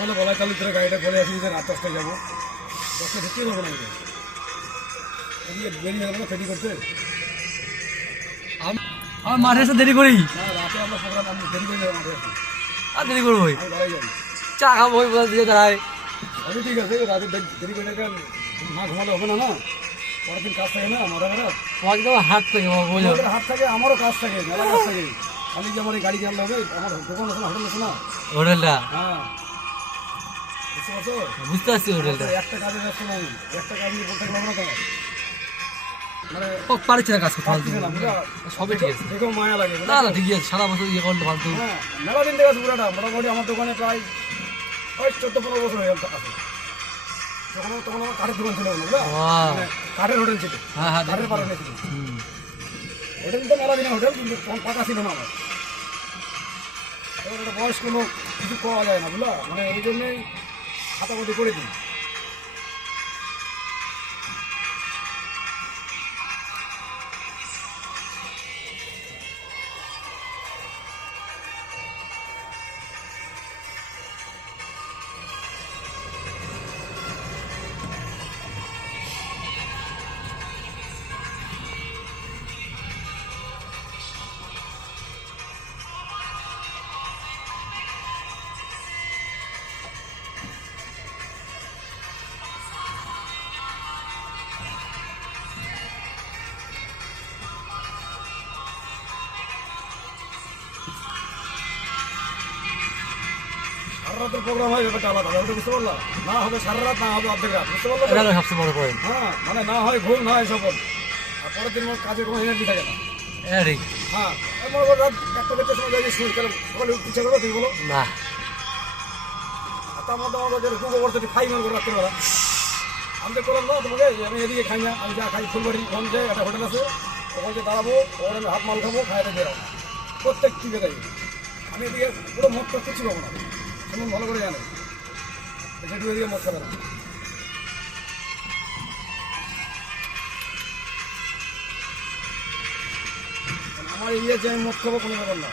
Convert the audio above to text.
বলে বলাই তাহলে তোর গাড়িটা করে আসি যে রাত 10টায় যাবো, 10টায় ঢুকতেই পারবো না আমাকে, এদিকে দেরি হয়ে যাবে ফেটি করতে। আমার মাঠে এসে দেরি করি না, রাতে আমরা প্রোগ্রাম আমি দেরি করে যাবো মাঠে আসি, আর দেরি করবো আমি বাড়াই যাবো। চা খাবো ওই বলে দিয়ে দাঁড়ায়। আমি ঠিক আছে, রাতে দেরি করে না ঘুমালে হবে না, না পরের দিন কাজ থাকে না, মাথা খারাপ তোমাকে তো হাত থেকে বুঝলো আমাদের হাত থাকে, আমারও কাজ থাকে, মেলা কাজ থাকে। খালি যে আমার এই গাড়ি জানলে হবে, আমার দোকান আছে না, হোটেল আছে না। হোটেলটা হ্যাঁ, বুঝতে পারছো? বুঝতে পারছি হোটেলটা একটা কাজে ব্যস্ত নাই, একটা কাজ নিয়ে বলতে পারবো না তোমার, মানে পারছি না কাজ করতে ফালতু পারছি না, বুঝলা? সবই ঠিক আছে দেখেও মায়া লাগে, না না ঠিকই আছে সারা বছর ইয়ে করলে ফালতু হ্যাঁ, মেলা দিন থেকে আছে পুরাটা, মোটামুটি আমার দোকানে প্রায় ওই 14-15 বছর হয়ে গেল আছে। তখন আমার কাঠের দোকান ছিল, বুঝলা? মানে কাঠের হোটেল ছিল, হ্যাঁ হ্যাঁ কাঠের পাড়া ছিল হুম হোটেল, তো মেলা দিনের হোটেল, কিন্তু তখন পাকা ছিল না আমার। এবার একটা বয়স কোনো কিছু পাওয়া যায় না, বুঝলা, মানে ওই জন্যই খাতাপাতি করে দিই। সারা রাতের প্রোগ্রাম হয়, ব্যাপারটা আলাদা, ব্যাপারটা বুঝতে পারলাম। না হবে সারা রাত, না হবে অর্ধেক রাত, বুঝতে পারলো তো? এটা সবচেয়ে বড় পয়েন্ট হ্যাঁ, মানে না হয় ঘুম, না হয় সফল, আর পরের দিন আমার কাজে কোনো এনার্জি থাকে না। এটা ঠিক হ্যাঁ, আমার রাত 1-2টার সময় যাই শুই, কারণ সকালে উঠতে ইচ্ছা করো, তুমি বলো? না আর তার মধ্যে আমার কাছে ঘুমো করতে খাই না করে রাত্রেবেলা। আমি তো করলাম না তোমাকে, যে আমি এদিকে খাই না, আমি যা খাই ফুলবাড়ি ওখান যে একটা হোটেল আছে, ওখানে যে দাঁড়াবো, ওখানে আমি হাত মাল খাবো, খাইতে বেরো প্রত্যেক টিপে যাই। আমি এদিকে পুরো মদ টদ কিছু পাবো না, সেমন ভালো করে জানো, যেটুকু এদিকে মদ খাবে না। আমার এরিয়া যে আমি মদ খাবো কোনো ব্যাপার না।